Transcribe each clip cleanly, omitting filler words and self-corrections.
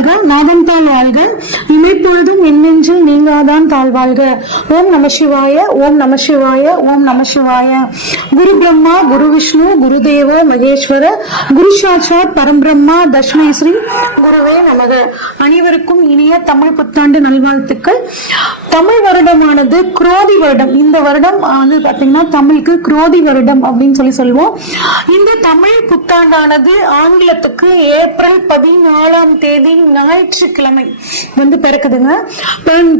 வாழ்க, நாதம் தாழ் வாழ்க, இமைப்பொழுதும் எண்ணெஞ்சில் நீங்காதான் தாழ் வாழ்க. ஓம் நம சிவாய, ஓம் நம சிவாய, ஓம் நம சிவாய. குரு பிரம்மா, குரு விஷ்ணு, குரு தேவோ மகேஸ்வர, குரு சாட்சாத் பரம்பிரம்மா, தஸ்மை ஸ்ரீ குருவே நமக. அனைவருக்கும் இனிய தமிழ் புத்தாண்டு நல்வாழ்த்துக்கள். தமிழ் வருடமானது குரோதி வருடம். இந்த வருடம் வந்து பாத்தீங்கன்னா தமிழுக்கு குரோதி வருடம் அப்படின்னு சொல்லுவோம். இந்த தமிழ் புத்தாண்டானது ஆங்கிலத்துக்கு ஏப்ரல் 14ஆம் தேதி ஞாயிற்றுக்கிழமை வந்து பிறக்குதுங்க.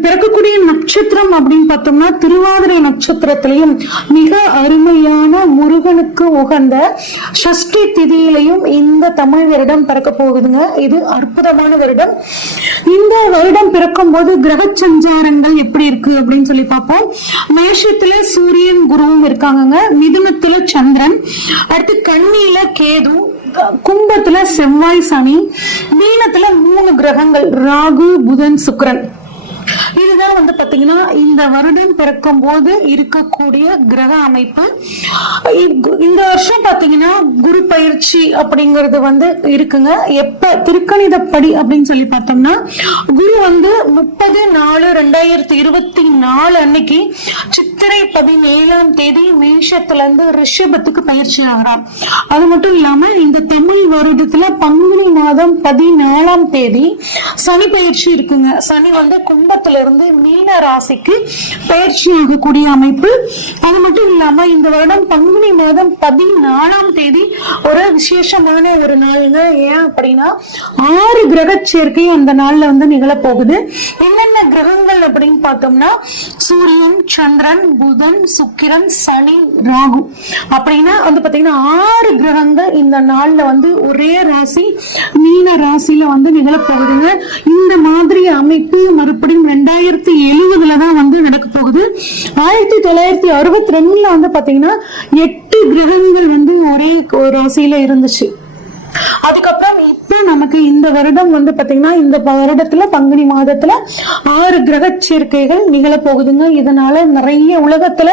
பிறக்கக்கூடிய நட்சத்திரம் அப்படின்னு பார்த்தோம்னா திருவாதிரை நட்சத்திரத்திலையும் மிக அருமையான முருகனுக்கு உகந்த சஷ்டி திதியிலையும் இந்த தமிழ் வருடம் பிறக்க போகுதுங்க. இது அற்புதமான வருடம். இந்த வருடம் பிறக்கும் போது கிரக சஞ்சாரங்கள் எப்படி இருக்கு அப்படின்னு சொல்லி பார்ப்போம். மேஷத்துல சூரியன் குருவும் இருக்காங்க, மிதுனத்துல சந்திரன், அடுத்து கன்னியில கேது, கும்பத்துல செவ்வாய் சனி, மீனத்துல 3 கிரகங்கள் ராகு புதன் சுக்கிரன். இதுதான் வந்து பாத்தீங்கன்னா இந்த வருடம் பிறக்கும் போது இருக்கக்கூடிய கிரக அமைப்பு. இந்த வருஷம் பாத்தீங்கன்னா குரு பயிற்சி அப்படிங்கிறது வந்து இருக்குங்க. எப்ப திருக்கணிதப்படி அப்படின்னு சொல்லி பார்த்தோம்னா குரு வந்து 30/4/2024 அன்னைக்கு சித்திரை 17ஆம் தேதி மேஷத்துல இருந்து ரிஷபத்துக்கு பயிற்சி ஆகிறார். அது மட்டும் இல்லாம இந்த தமிழ் வருடத்துல பங்குனி மாதம் 14ஆம் தேதி சனி பயிற்சி இருக்குங்க. சனி வந்து கும்பத்துல இருந்து மீன ராசிக்கு பயிற்சி ஆகக்கூடிய அமைப்பு. அது மட்டும் இல்லாம இந்த வருடம் பங்குனி மாதம் 14ஆம் தேதி ஒரு விசேஷமான ஒரு நாளுங்க. ஏன் அப்படின்னா 6 கிரக சேர்க்கை அந்த நாள்ல வந்து நிகழப்போகுது. என்னென்ன கிரகங்கள் அப்படின்னு பார்த்தோம்னா சூரியன், சந்திரன், புதன், சுக்கிரன், சனி, ராகு அப்படின்னா வந்து பாத்தீங்கன்னா 6 கிரகங்கள் இந்த நாள்ல வந்து ஒரே ராசி மீன ராசியில வந்து நிகழப்போகுதுங்க. இந்த மாதிரி அமைப்பு மறுபடியும் 2070 தான் வந்து நடக்க போகுது. 1962 வந்து பாத்தீங்கன்னா 8 கிரகங்கள் வந்து ஒரே ராசியில இருந்துச்சு. அதுக்கப்புறம் இப்ப நமக்கு இந்த வருடம் வந்து பாத்தீங்கன்னா இந்த வருடத்துல பங்குனி மாதத்துல 6 கிரக சேர்க்கைகள் நிகழ போகுதுங்க. இதனால நிறைய உலகத்துல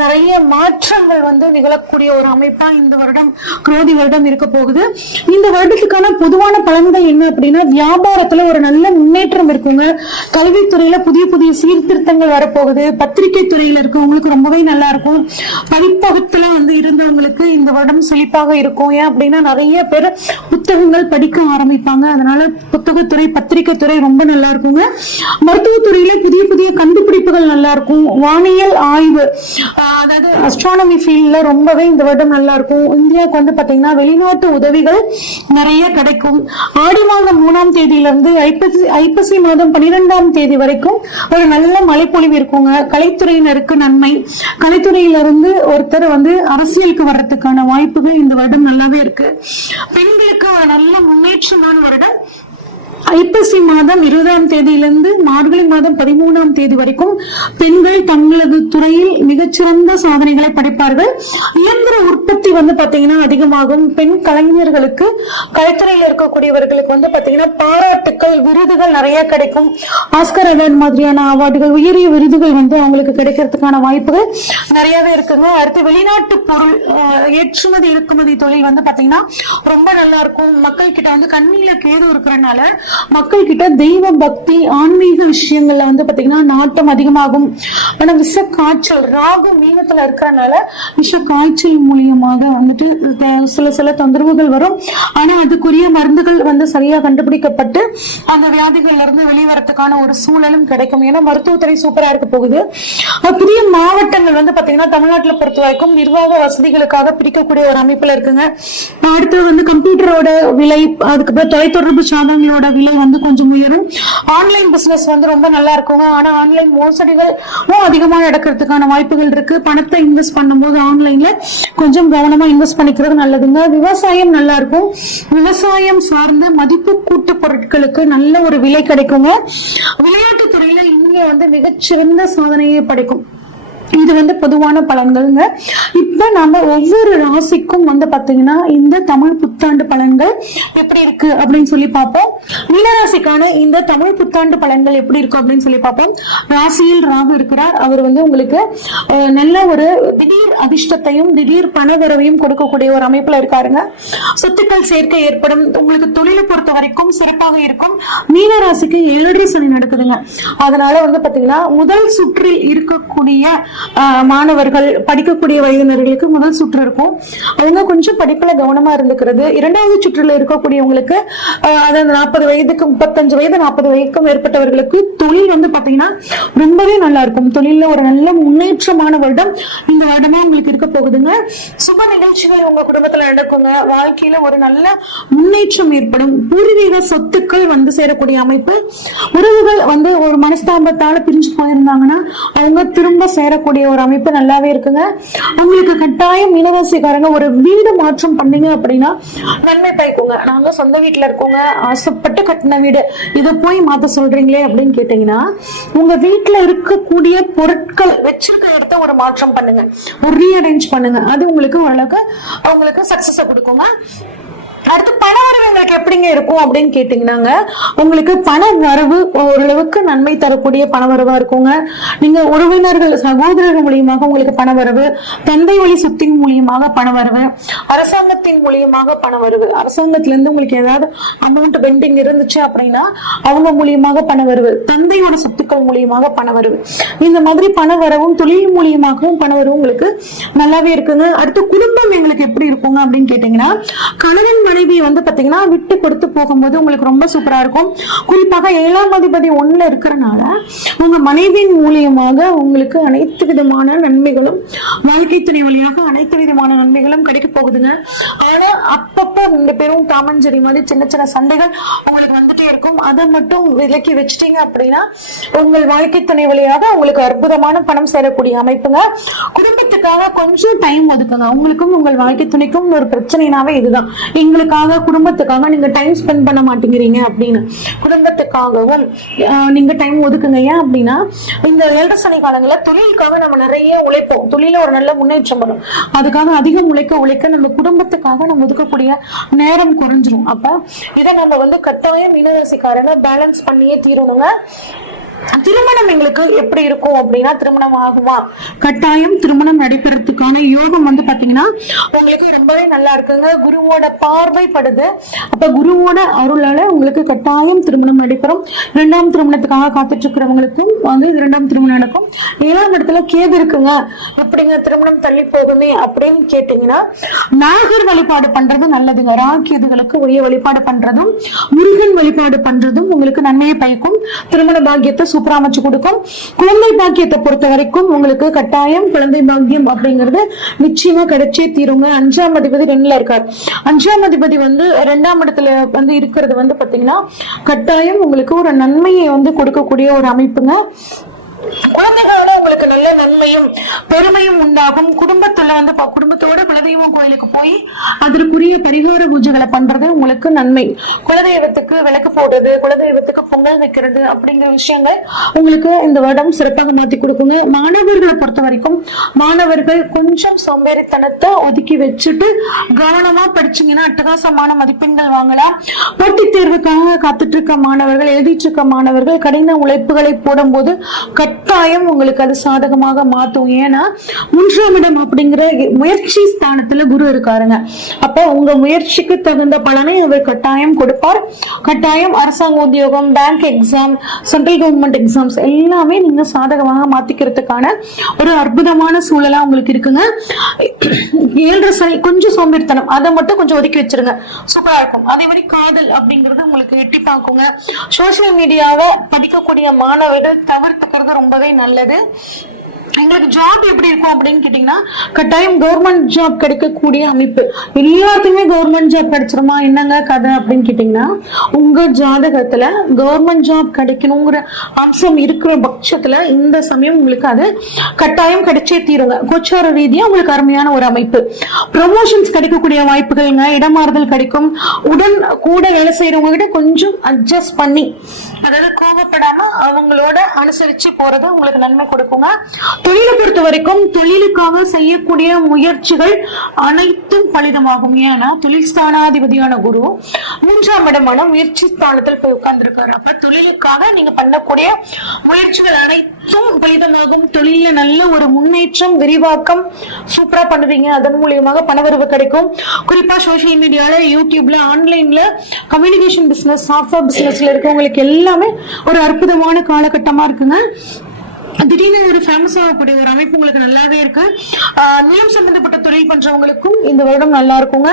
நிறைய மாற்றங்கள் வந்து நிகழக்கூடிய ஒரு அமைப்பா இந்த வருடம் குரோதி வருடம் இருக்க போகுது. இந்த வருடத்துக்கான பொதுவான பலன்கள் என்ன அப்படின்னா வியாபாரத்துல ஒரு நல்ல முன்னேற்றம் இருக்குங்க. கல்வித்துறையில புதிய புதிய சீர்திருத்தங்கள் வரப்போகுது. பத்திரிகை துறையில இருக்கவங்களுக்கு ரொம்பவே நல்லா இருக்கும். பதிப்பகத்துல வந்து இருந்தவங்களுக்கு இந்த வருடம் செழிப்பாக இருக்கும். ஏன் அப்படின்னா நிறைய பேர் புத்தகங்கள் படிக்க ஆரம்பிப்பாங்க. அதனால புத்தகத்துறை பத்திரிகை துறை ரொம்ப நல்லா இருக்குங்க. மருத்துவத்துறையில புதிய புதிய கண்டுபிடிப்புகள் நல்லா இருக்கும். வானியல் ஆய்வு அதாவது அஸ்ட்ரானமி ஃபீல்ட்ல ரொம்பவே இந்த வருடம் நல்லா இருக்கும். இந்தியாவுக்கு வந்து பாத்தீங்கன்னா வெளிநாட்டு உதவிகள் நிறைய கிடைக்கும். ஆடி மாதம் 3ஆம் தேதியிலிருந்து ஐப்பசி மாதம் 12ஆம் தேதி வரைக்கும் ஒரு நல்ல மழைப்பொழிவு இருக்குங்க. கலைத்துறையினருக்கு நன்மை. கலைத்துறையிலிருந்து ஒருத்தர் வந்து அரசியலுக்கு வர்றதுக்கான வாய்ப்புகள் இந்த வருடம் நல்லாவே இருக்கு. பெண்களுக்கு ஒரு நல்ல முன்னேற்றமான வருடம். ஐப்பசி மாதம் 20ஆம் தேதியிலிருந்து மார்கழி மாதம் 13ஆம் தேதி வரைக்கும் பெண்கள் தங்களது துறையில் மிகச்சிறந்த சாதனைகளை படைப்பார்கள். இயந்திர உற்பத்தி வந்து பாத்தீங்கன்னா அதிகமாகும். பெண் கலைஞர்களுக்கு கலைத்துறையில் இருக்கக்கூடியவர்களுக்கு வந்து பாத்தீங்கன்னா பாராட்டுக்கள் விருதுகள் நிறைய கிடைக்கும். ஆஸ்கர் அவார்டு மாதிரியான அவார்டுகள் உயரிய விருதுகள் வந்து அவங்களுக்கு கிடைக்கிறதுக்கான வாய்ப்புகள் நிறையவே இருக்குங்க. அடுத்து வெளிநாட்டு பொருள் ஏற்றுமதி இறக்குமதி தொழில் வந்து பாத்தீங்கன்னா ரொம்ப நல்லா இருக்கும். மக்கள் கிட்ட வந்து கண்ணில கேது இருக்கிறனால மக்கள் கிட்ட தெய்வ பக்தி ஆன்மீக விஷயங்கள்ல வந்து பாத்தீங்கன்னா நாட்டம் அதிகமாகும். ஆனா விஷ காய்ச்சல் ராகு மீனத்துல இருக்கிறனால விஷ காய்ச்சல் மூலியமாக வந்துட்டு சில தொந்தரவுகள் வரும். ஆனா அதுக்குரிய மருந்துகள் வந்து சரியா கண்டுபிடிக்கப்பட்டு அந்த வியாதிகள்ல இருந்து வெளிவரத்துக்கான ஒரு சூழலும் கிடைக்கும். ஏன்னா மருத்துவத்துறை சூப்பரா இருக்க போகுது. புதிய மாவட்டங்கள் வந்து பாத்தீங்கன்னா தமிழ்நாட்டுல பொறுத்த வரைக்கும் நிர்வாக வசதிகளுக்காக பிரிக்கக்கூடிய ஒரு அமைப்புல இருக்குங்க. அடுத்து வந்து கம்ப்யூட்டரோட விலை, அதுக்கப்புறம் தொலைத்தொடர்பு சாதனங்களோட விலை வந்து கொஞ்சம் உயரும். ஆன்லைன் பிசினஸ் வந்து ரொம்ப நல்லா இருக்குங்க. ஆனா ஆன்லைன் மோசடிகள் அதிகமா நடக்கிறதுக்கான வாய்ப்புகள் இருக்கு. பணத்தை இன்வெஸ்ட் பண்ணும்போது ஆன்லைன்ல கொஞ்சம் கவனமா இன்வெஸ்ட் பண்ணிக்கிறது நல்லதுங்க. விவசாயம் நல்லா இருக்கும். விவசாயம் சார்ந்த மதிப்பு கூட்டு பொருட்களுக்கு நல்ல ஒரு விலை கிடைக்குங்க. விளையாட்டு துறையில இங்க வந்து மிகச்சிறந்த சாதனையை படைக்கும். இது வந்து பொதுவான பலன்கள்ங்க. இப்ப நம்ம ஒவ்வொரு ராசிக்கும் வந்து பாத்தீங்கன்னா இந்த தமிழ் புத்தாண்டு பலன்கள் எப்படி இருக்கு அப்படின்னு சொல்லி பார்ப்போம். மீனராசிக்கான இந்த தமிழ் புத்தாண்டு பலன்கள் எப்படி இருக்கும் அப்படின்னு சொல்லி பார்ப்போம். ராசியில் ராகு இருக்கிறார். அவர் வந்து உங்களுக்கு நல்ல ஒரு திடீர் அதிர்ஷ்டத்தையும் திடீர் பணவரவையும் கொடுக்கக்கூடிய ஒரு அமைப்புல இருக்காருங்க. சொத்துக்கள் சேர்க்கை ஏற்படும். உங்களுக்கு தொழிலை பொறுத்த வரைக்கும் சிறப்பாக இருக்கும். மீனராசிக்கு 7 சனி நடக்குதுங்க. அதனால வந்து பாத்தீங்கன்னா முதல் சுற்றில் இருக்கக்கூடிய மாணவர்கள், படிக்கக்கூடிய வயதினர்களுக்கு முதல் சுற்று இருக்கும். அவங்க கொஞ்சம் படிப்புல கவனமா இருந்துக்கிறது. 2வது சுற்றுல இருக்கக்கூடியவங்களுக்கு அதாவது 40 வயதுக்கு 35 வயது 40 வயதுக்கும் மேற்பட்டவர்களுக்கு தொழில் வந்து பாத்தீங்கன்னா ரொம்பவே நல்லா இருக்கும். தொழில ஒரு நல்ல முன்னேற்றமான வருடம் இந்த வருடமே உங்களுக்கு இருக்க போகுதுங்க. சுப நிகழ்ச்சிகள் உங்க குடும்பத்துல நடக்குங்க. வாழ்க்கையில ஒரு நல்ல முன்னேற்றம் ஏற்படும். பூர்வீக சொத்துக்கள் வந்து சேரக்கூடிய அமைப்பு. உறவுகள் வந்து ஒரு மனஸ்தாபத்தால பிரிஞ்சு போயிருந்தாங்கன்னா அவங்க திரும்ப சேரக்கூடிய ஒரு அமைப்பு நல்லாவே இருக்குங்க. உங்களுக்கு கட்டாயம் மீனராசிக்காரங்க ஒரு வீடு மாற்றம் பண்ணீங்க அப்படின்னா நன்மை பயக்குங்க. நாங்க சொந்த வீட்டுல இருக்கோங்க, ஆசைப்பட்டு கட்டின வீடு, இதை போய் மாத்த சொல்றீங்களே அப்படின்னு கேட்டீங்கன்னா உங்க வீட்டுல இருக்கக்கூடிய பொருட்கள் வச்சிருக்க இடத்த ஒரு மாற்றம் பண்ணுங்க, ஒரு ரீஅரேஞ்ச் பண்ணுங்க. அது உங்களுக்கு ஓரளவுக்கு அவங்களுக்கு சக்சஸ் கொடுக்குங்க. அடுத்து பண வரவு உங்களுக்கு எப்படிங்க இருக்கும் அப்படின்னு கேட்டீங்கன்னாங்க உங்களுக்கு பண வரவு ஓரளவுக்கு நன்மை தரக்கூடிய பண வரவா இருக்குங்க. நீங்க உறவினர்கள் சகோதரர்கள் மூலியமாக உங்களுக்கு பண வரவு, தந்தை வழி சொத்தின் மூலியமாக பண வரவு, அரசாங்கத்தின் மூலியமாக பண வரவு. அரசாங்கத்துல இருந்து உங்களுக்கு ஏதாவது அமௌண்ட் பெண்டிங் இருந்துச்சு அப்படின்னா அவங்க மூலியமாக பண வரவு, தந்தையோட சொத்துக்கள் மூலியமாக பண வரவு, இந்த மாதிரி பண வரவும் தொழில் மூலியமாகவும் பண வரவும் உங்களுக்கு நல்லாவே இருக்குங்க. அடுத்து குடும்பம் எங்களுக்கு எப்படி இருக்குங்க அப்படின்னு கேட்டீங்கன்னா கணவன் மனைவி வந்து பாத்தீங்கன்னா விட்டு கொடுத்து போகும்போது உங்களுக்கு ரொம்ப சூப்பரா இருக்கும். குறிப்பாக 7ஆம் அதிபதி 1ல இருக்கிறனால உங்க மனைவியின் மூலியமாக உங்களுக்கு அனைத்து விதமான நன்மைகளும், வாழ்க்கை துணை வழியாக அனைத்து விதமான நன்மைகளும் கிடைக்க போகுதுங்க. ஆனா அப்பப்போ 2 பேரும் தாமஞ்சேரி மாதிரி சின்ன சின்ன சண்டைகள் உங்களுக்கு வந்துட்டே இருக்கும். அதை மட்டும் விலக்கி வச்சுட்டீங்க அப்படின்னா உங்கள் வாழ்க்கை துணை வழியாக உங்களுக்கு அற்புதமான பணம் சேரக்கூடிய அமைப்புங்க. குடும்பத்துக்காக கொஞ்சம் டைம் ஒதுக்குங்க. உங்களுக்கும் உங்கள் வாழ்க்கை துணைக்கும் ஒரு பிரச்சனைனாவே இதுதான். எங்களுக்காக குடும்பத்துக்காக நீங்க டைம் ஸ்பெண்ட் பண்ண மாட்டேங்கிறீங்க அப்படின்னு குடும்பத்துக்காகவும் நீங்க டைம் ஒதுக்குங்க. ஏன் அப்படின்னா இந்த 7 சனி காலங்களில் தொழிலுக்காக நம்ம நிறைய உழைப்போம். தொழில ஒரு நல்ல முன்னேற்றம் வரும். அதுக்காக அதிகம் உழைக்க நம்ம குடும்பத்துக்காக நம்ம ஒதுக்கக்கூடிய நேரம் குறைஞ்சிரும். அப்ப இதை நம்ம வந்து கட்டாயம் மீனராசிக்காரங்க பேலன்ஸ் பண்ணியே தீரணுங்க. திருமணம் எங்களுக்கு எப்படி இருக்கும் அப்படின்னா திருமணம் ஆகுமா? கட்டாயம் திருமணம் நடைபெறதுக்கான யோகம் வந்து பாத்தீங்கன்னா உங்களுக்கு ரொம்பவே நல்லா இருக்குங்க. குருவோட பார்வை படுது. அப்ப குருவோட அருளால உங்களுக்கு கட்டாயம் திருமணம் நடைபெறும். 2ஆம் திருமணத்துக்காக காத்துட்டு இருக்கிறவங்களுக்கும் வந்து 2ஆம் திருமணம் நடக்கும். 7ஆம் இடத்துல கேது இருக்குங்க. எப்படிங்க திருமணம் தள்ளி போகுமே அப்படின்னு கேட்டீங்கன்னா நாகர் வழிபாடு பண்றது நல்லதுங்க. ராகேதுகளுக்கு உரிய வழிபாடு பண்றதும் முருகன் வழிபாடு பண்றதும் உங்களுக்கு நன்மையை பயக்கும். திருமண பாக்கியத்தை சூப்பரா அமைச்சு கொடுக்கும். குழந்தை பாக்கியத்தை பொறுத்த வரைக்கும் உங்களுக்கு கட்டாயம் குழந்தை பாக்கியம் அப்படிங்கிறது நிச்சயமா கிடைச்சே தீருங்க. 5ஆம் அதிபதி 2ல இருக்கார். 5ஆம் அதிபதி வந்து 2ஆம் இடத்துல வந்து இருக்கிறது வந்து பாத்தீங்கன்னா கட்டாயம் உங்களுக்கு ஒரு நன்மையை வந்து கொடுக்கக்கூடிய ஒரு அமைப்புங்க. குழந்தைகளோட உங்களுக்கு நல்ல நன்மையும் பெருமையும் உண்டாகும். குடும்பத்துல வந்து குடும்பத்தோட குலதெய்வம் கோயிலுக்கு போய் அதற்குரிய பரிகார பூஜைகளை பண்றது உங்களுக்கு நன்மை. குலதெய்வத்துக்கு விளக்கு போடுறது, குலதெய்வத்துக்கு பொங்கல் வைக்கிறது அப்படிங்கிற விஷயங்கள் உங்களுக்கு இந்த வருடம் சிறப்பாக மாத்தி கொடுக்குங்க. மாணவர்களை பொறுத்த வரைக்கும் மாணவர்கள் கொஞ்சம் சோம்பேறித்தனத்தை ஒதுக்கி வச்சுட்டு கவனமா படிச்சீங்கன்னா அட்டகாசமான மதிப்பெண்கள் வாங்கலாம். போட்டித் தேர்வுக்காக காத்துட்டு இருக்க மாணவர்கள், எழுதிட்டு இருக்க மாணவர்கள் கடின உழைப்புகளை போடும் போது கட்டாயம் உங்களுக்கு அது சாதகமாக மாத்தும். ஏன்னா 3ஆம் இடம் அப்படிங்கிற முயற்சி ஸ்தானத்துல குரு இருக்காருங்க. அப்ப உங்க முயற்சிக்கு தகுந்த பலனை அவர் கட்டாயம் கொடுப்பார். கட்டாயம் அரசாங்க உத்தியோகம், bank exam, central government exams எல்லாமே நீங்க சாதகமாக மாத்திக்கிறதுக்கான ஒரு அற்புதமான சூழலா உங்களுக்கு இருக்குங்க. 7 சனி கொஞ்சம் சோம்பேறித்தனம் அதை மட்டும் கொஞ்சம் ஒதுக்கி வச்சிருங்க, சூப்பரா இருக்கும். அதே மாதிரி காதல் அப்படிங்கிறது உங்களுக்கு எட்டி பார்க்குங்க. சோசியல் மீடியாவை படிக்கக்கூடிய மாணவர்கள் தவிர்த்துக்கிறது ரொம்பவே நல்லது. எங்களுக்கு ஜாப் எப்படி இருக்கும் அப்படின்னு கேட்டீங்கன்னா கட்டாயம் கவர்மெண்ட் ஜாப் கிடைக்கக்கூடிய அமைப்பு. எல்லாத்துக்குமே கவர்மெண்ட் ஜாப் கிடைச்சிருமா என்னங்க கதை அப்படின்னு கேட்டீங்கன்னா உங்க ஜாதகத்துல கவர்மெண்ட் ஜாப் கிடைக்கணுங்கிற அம்சம் இருக்கிற பட்சத்துல இந்த சமயம் உங்களுக்கு அது கட்டாயம் கிடைச்சே தீருங்க. கோச்சார ரீதியா உங்களுக்கு அருமையான ஒரு அமைப்பு. ப்ரமோஷன்ஸ் கிடைக்கக்கூடிய வாய்ப்புகள்ங்க. இடமாறுதல் கிடைக்கும். உடன் கூட வேலை செய்யறவங்க கிட்ட கொஞ்சம் அட்ஜஸ்ட் பண்ணி, அதாவது கோபப்படாம அவங்களோட அனுசரிச்சு போறது உங்களுக்கு நன்மை கொடுக்குங்க. தொழிலை பொறுத்த வரைக்கும் தொழிலுக்காக செய்யக்கூடிய முயற்சிகள் அனைத்தும் பலிதமாகும். ஏன்னா தொழில் ஸ்தானாதிபதியான குரு 3ஆம் இடமான முயற்சி ஸ்தானத்தில் போய் உட்கார்ந்துருக்காரு. அப்ப தொழிலுக்காக நீங்க பண்ணக்கூடிய முயற்சிகள் அனைத்தும் பலிதமாகும். தொழில நல்ல ஒரு முன்னேற்றம், விரிவாக்கம் சூப்பரா பண்ணுவீங்க. அதன் மூலியமாக பணவரவு கிடைக்கும். குறிப்பா சோசியல் மீடியால, யூடியூப்ல, ஆன்லைன்ல கம்யூனிகேஷன் பிசினஸ், சாஃப்ட்வேர் பிசினஸ்ல இருக்கவங்களுக்கு எல்லாமே ஒரு அற்புதமான காலகட்டமா இருக்குங்க. திடீர்னு ஒரு ஃபேமஸ் ஆகக்கூடிய ஒரு அமைப்பு உங்களுக்கு நல்லாவே இருக்கு. நிலம் சம்பந்தப்பட்ட தொழில் பண்றவங்களுக்கும் இந்த வருடம் நல்லா இருக்குங்க.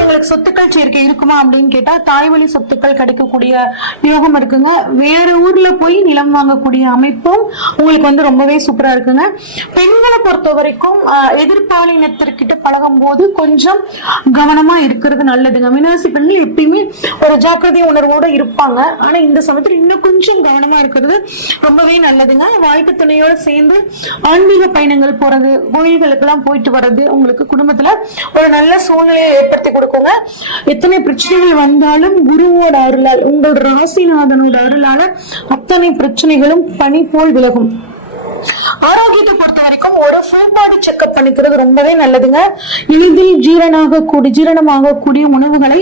உங்களுக்கு சொத்துக்கள் சேர்க்கை இருக்குமா அப்படின்னு கேட்டா தாய் வழி சொத்துக்கள் கிடைக்கக்கூடிய யோகம் இருக்குங்க. வேற ஊர்ல போய் நிலம் வாங்கக்கூடிய அமைப்பும் உங்களுக்கு வந்து ரொம்பவே சூப்பரா இருக்குங்க. பெண்களை பொறுத்த வரைக்கும் எதிர்பாலினத்திற்கிட்ட பழகும் போது கொஞ்சம் கவனமா இருக்கிறது நல்லதுங்க. மீனராசி பெண்கள் எப்பயுமே ஒரு ஜாக்கிரதை உணர்வோட இருப்பாங்க. ஆனா இந்த சமயத்துல இன்னும் கொஞ்சம் கவனமா இருக்கிறது ரொம்பவே நல்லதுங்க. வாழ்க்கை துணையோட சேர்ந்து ஆன்மீக பயணங்கள் போறது, கோயில்களுக்கு எல்லாம் போயிட்டு வர்றது உங்களுக்கு குடும்பத்துல ஒரு நல்ல சூழ்நிலையை ஏற்படுத்தி கொடுக்குங்க. எத்தனை பிரச்சனைகள் வந்தாலும் குருவோட அருளால், உங்களோட ராசிநாதனோட அருளால அத்தனை பிரச்சனைகளும் பனி போல் விலகும். ஆரோக்கியத்தை பொறுத்த வரைக்கும் ஒரு ஃபுல் பாடி செக்அப் பண்ணிக்கிறது ரொம்பவே நல்லதுங்க. எளிதில் ஜீரணமாகக்கூடிய உணவுகளை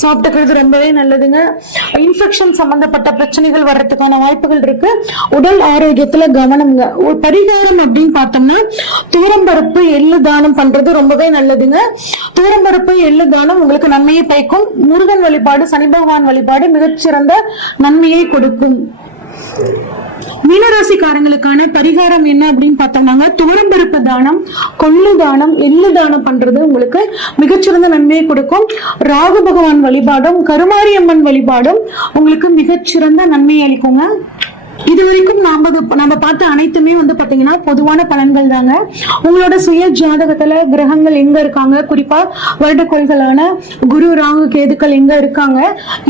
சாப்பிட்டுக்கிறது ரொம்பவே நல்லதுங்க. இன்ஃபெக்ஷன் சம்பந்தப்பட்ட பிரச்சனைகள் வர்றதுக்கான வாய்ப்புகள் இருக்கு. உடல் ஆரோக்கியத்துல கவனம்ங்க. ஒரு பரிகாரம் அப்படின்னு பார்த்தோம்னா தூரம்பருப்பு எள்ளு தானம் பண்றது ரொம்பவே நல்லதுங்க. தூரம்பருப்பு எள்ளு தானம் உங்களுக்கு நன்மையை பயக்கும். முருகன் வழிபாடு, சனி பகவான் வழிபாடு மிகச்சிறந்த நன்மையை கொடுக்கும். மீனராசிக்காரங்களுக்கான பரிகாரம் என்ன அப்படின்னு பார்த்தோம்னாங்க துவரம்பருப்பு தானம், கொள்ளு தானம், எள்ளு தானம் பண்றது உங்களுக்கு மிகச்சிறந்த நன்மையை கொடுக்கும். ராகு பகவான் வழிபாடும் கருமாரியம்மன் வழிபாடும் உங்களுக்கு மிகச்சிறந்த நன்மையை அளிக்குங்க. இது வரைக்கும் நாம பார்த்த அனைத்துமே வந்து பாத்தீங்கன்னா பொதுவான பலன்கள் தாங்க. உங்களோட சுய ஜாதகத்துல கிரகங்கள் எங்க இருக்காங்க, குறிப்பா வருடக்கோள்களான குரு, ராகு, கேதுக்கள் எங்க இருக்காங்க,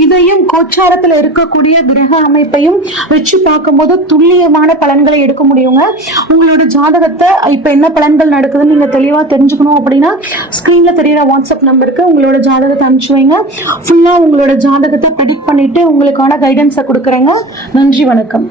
இதையும் கோச்சாரத்துல இருக்கக்கூடிய கிரக அமைப்பையும் வச்சு பார்க்கும்போது துல்லியமான பலன்களை எடுக்க முடியுங்க. உங்களோட ஜாதகத்தை இப்ப என்ன பலன்கள் நடக்குதுன்னு நீங்க தெளிவா தெரிஞ்சுக்கணும் அப்படின்னா ஸ்கிரீன்ல தெரியற வாட்ஸ்அப் நம்பருக்கு உங்களோட ஜாதகத்தை அனுப்பிச்சு வைங்க. ஃபுல்லா உங்களோட ஜாதகத்தை ப்ரெடிக்ட் பண்ணிட்டு உங்களுக்கான கைடன்ஸை கொடுக்குறேங்க. நன்றி, வணக்கம்.